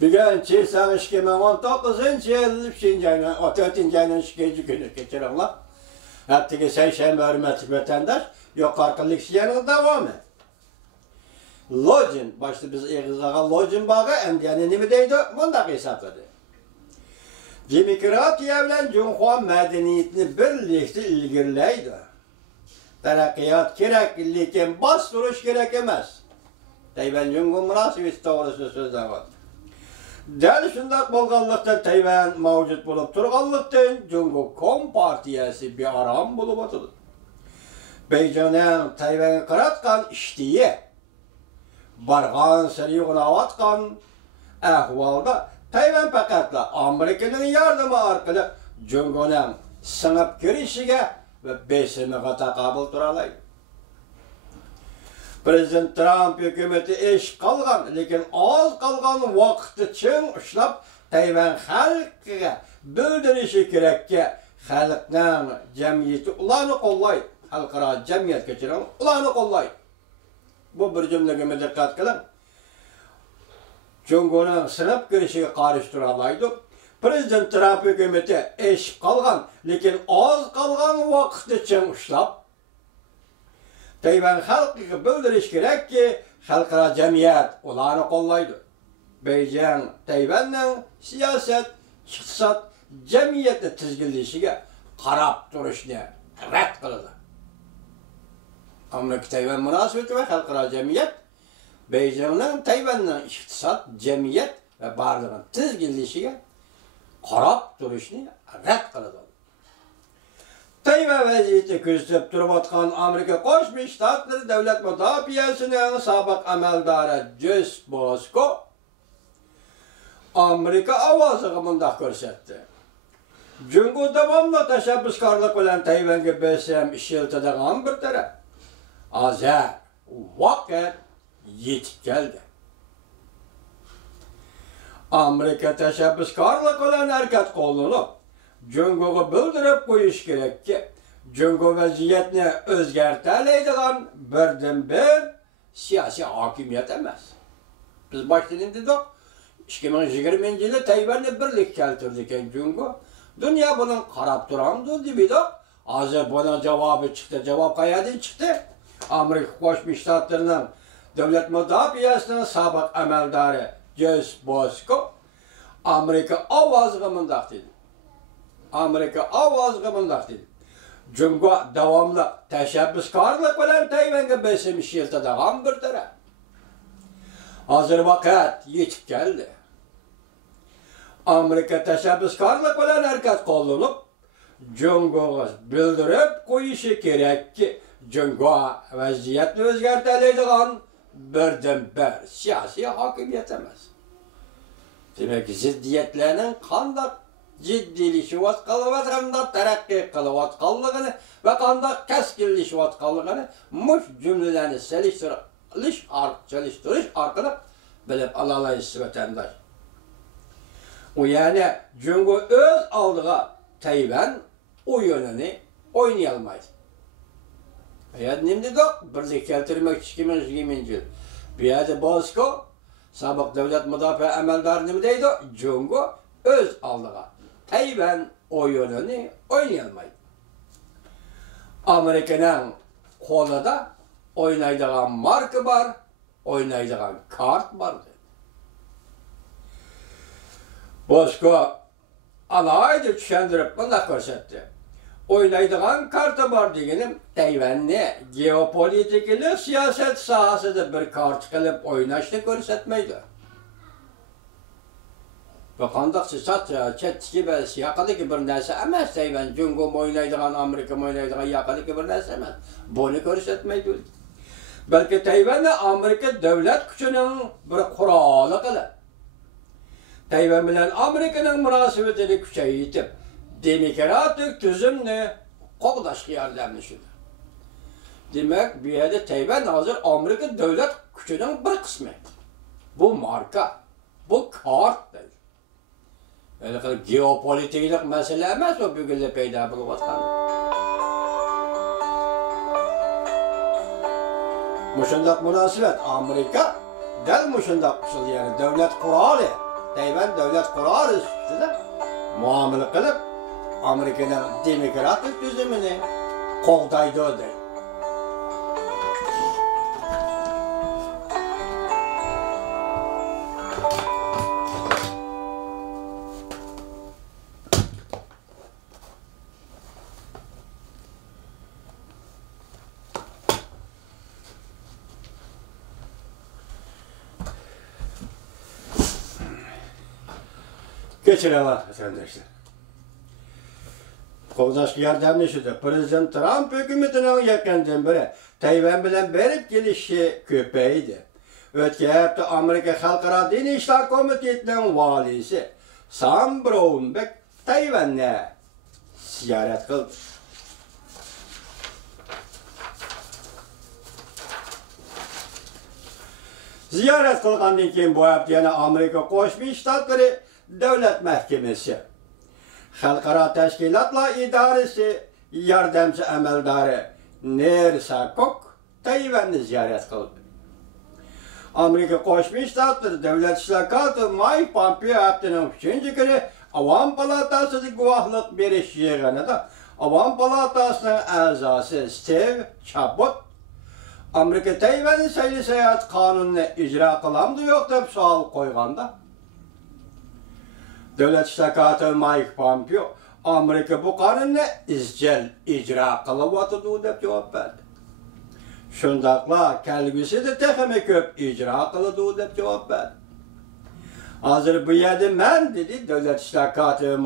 Bugün çeysen 2019 yıl Şincan'ın 4. ayının 2. günü geçirenler. Hatta Seyşembe hürmetli vatandaş yukarılık şiyanın devamı. Lojin, başta biz Eğizdağa Lojin bağı emdiyeni nemi deydi, bunda hesapladı. Demokratiya bilen Cumhuriyet medeniyetini birlikte ilgileydi. Terakkiyat gerek, lekin bastırış gerek emez. Tayvan Cumhuriyet münasebeti doğrusu sözler var. Däl şundak bolganlıktan Tayvan mavcut bolup turganlıktan Cumhuriyet Kompartiyası bir aram bolup atıldı. Beycan'ın Tayvan'a qaratqan iştiyi, barğan sırıqına avatqan ahvalda Tayvan faqatla Amerika'nın yardımı arqılı Cumhuriyet'in sınıp girişige ve besimiga taqabul turalaydı. Prezident Trump hükümeti eş qalğan, lekin az qalğan vaqtı çiң uşlap Tayvan xalqiga bildirişi kerak ki xalqning jamiyati ularni qo'llaydi. Xalqaro jamiyat keçiren ularni qo'llaydi. Bu bir cümlege dikkat qilin. Cumhuriyet'in sınıp girişiga qarshi tura olmaydi. Prezident Trump hükümeti eş qalğan, lekin az qalğan vaqtı çiң uşlap Tayvan xalqiga bildirish kerak ki xalqaro jamiyat ularni qo'llaydi. Beijing Tayvanning siyosat, iqtisod, jamiyatni tizginlashiga qarab turishni rad qiladi. Amerika Tayvan munosabati va xalqaro jamiyat Beijingning Tayvanning iqtisod, jamiyat va barlig'ini tizginlashiga qarab turishni rad qiladi. Tayvan vaziyeti ko'zlab turayotgan Amerika Qo'shma Shtatlari davlat mudofaasining sobiq amaldori Jess Bosko Amerika ovoziga bundoq ko'rsatdi. Jungo davomli tashabbuskorlik bilan Tayvanga bosim ishlatadigan bir taraf. Hozir vaqt yetib keldi. Amerika tashabbuskorlik bilan harakat qo'llanib Jungo'ga bildirib qo'yish kerak ki, Jungo vaziyatni o'zgartiradigan birdan-bir siyosiy hokimiyat emas. Biz boshdan dedik, 2020-yili Tayvanni birlik keltirdi ekan Jungo. Dunyo buni qarab turamdi dedik. Hozir buna javobi chiqdi. Javob qayerdan chiqdi? Amerika Qo'shma Shtatlarining davlat mudofaasining sobiq amaldori Jess Bosko Amerika ovoziga mundoq dedi. Amerika ovoziga bundoq dedi. Jungo davomli tashabbuskorlik bilan Tayvanga bosim ishlatadigan bir taraf. Hozir vaqt yetib keldi. Amerika tashabbuskorlik bilan harakat qo'llanib, Jungo'ga bildirib qo'yishi kerakki, Jungo vaziyatni o'zgartiradigan birdan-bir siyosiy hokimiyat emas. Demak, ziddiyatlarning qanday jiddiylashyotganligini, taraqqiy qilayotganligini va qanday kaskinlashayotganligini mush jumlalarni solishtirish orqali bilib olaysiz vatandosh. U ya'ni Jungo o'z oldiga Tayvan o'yinini o'ynay olmaydi. Eğer nima dedik? Birlik keltirmoqchi 2020-yil. Bu yerda Bosko sobiq davlat mudofaa amaldori nima deydi? Jungo o'z oldiga Tayvan o'yinini o'ynay olmaydi. Amerikaning qo'lida o'ynaydigan marka bor, o'ynaydigan kart bor. Bosko alayda tushuntirib bunday ko'rsatdi. O'ynaydigan karta bor deganim Tayvanni geopolitik siyosat sohasida bir kart qilib o'ynashni ko'rsatmaydi. Ve qandaq chetki ve yaqadagi bir narsa emas. Tayvan Jungo o'ynaydigan, Amerika o'ynaydigan yaqadagi bir narsa emas. Buni ko'rsatmaydi. Balki Tayvanni Amerika davlat kuchining bir quroli qilib, Tayvan bilan Amerikaning munosabatini kuchaytirib, demokratik tuzumni qo'llashga yordamlashadi. Demak, bu yerda Tayvan hozir Amerika davlat kuchining bir qismi. Bu marka, bu kart. Yani geopolitik mesele emas o bugün paydo bo'layotgan. Mushundaq munosabat Amerika dal mushundaq usul, yani davlat quroli Tayvan devlet kurarız dedi. Muamele kılıp Amerika'nın demokratik düzümünü qoğdaydı dedi. Geçirelim arkadaşlar. Qo'zg'ashga yordamlashuvchi Prezident Trump hukumatining yaqindan beri Tayvan bilan berib kelishi ko'paydi. O'tgan hafta Amerika Xalqaro diniy ishlar komitetining valisi Sam Brownback Tayvanni ziyorat qildi. Ziyorat qilgandan keyin bu hafta yana Amerika Qo'shma Shtatlari Davlat Mahkamasi Xalqaro Tashkilotlar idorasi yordamchi amaldori Ner Sakok Tayvanni ziyorat qildi. Amerika Qo'shma Shtatlari Davlat ishlar kotib Mike Pompeo haftaning 3-kuni Avam palatasiga guvohlik berish yig'inida Avam palatasining a'zosi Steve Chabot Amerika Tayvan sayli sayohat qonunini ijro qilamdi yo'q deb savol qo'yganda Davlat ishlar kotibi Mike Pompeo Amerika bu qonunni izchil ijro qilyotidi deb javob berdi. Shundaqla kelgusida texnik ko'p ijro qiladi deb javob berdi. Hozir bu yerda men dedi Davlat ishlar kotibi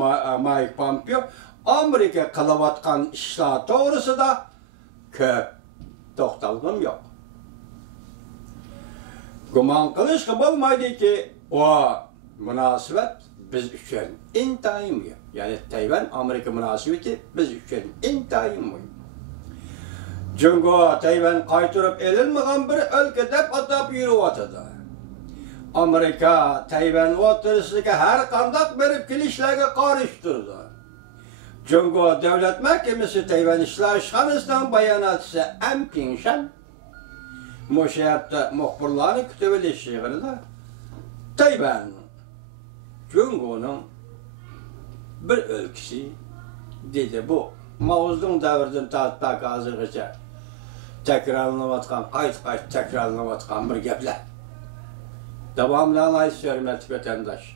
Mike Pompeo Amerika qilayotgan ishlar to'g'risida ko'p to'xtalgim yo'q. Gumon qilishga bo'lmaydiki, o munosabat biz uchun intayin muhim. Ya'ni Tayvan Amerika munosabati biz uchun intayin muhim. Jungo Tayvan qaytarib elinmagan bir o'lka deb atab yuriyotdi. Amerika Tayvan o'rtasidagi har qanday berib kelishlarga qarshi turdi. Jungo Davlat Mahkamasi Tayvan ishlar ishxonasidan bayonotchisi Am Pingshan Moshayapta muxbirlarni kutib olish yig'inida Tayvan Jungo'ning bir o'lkasi dedi. Bu Mao'ning davridan tortib hozirgacha takrorlanayotgan, qayta takrorlanayotgan bir gaplar. Davomli alaysiz hurmatli vatandosh.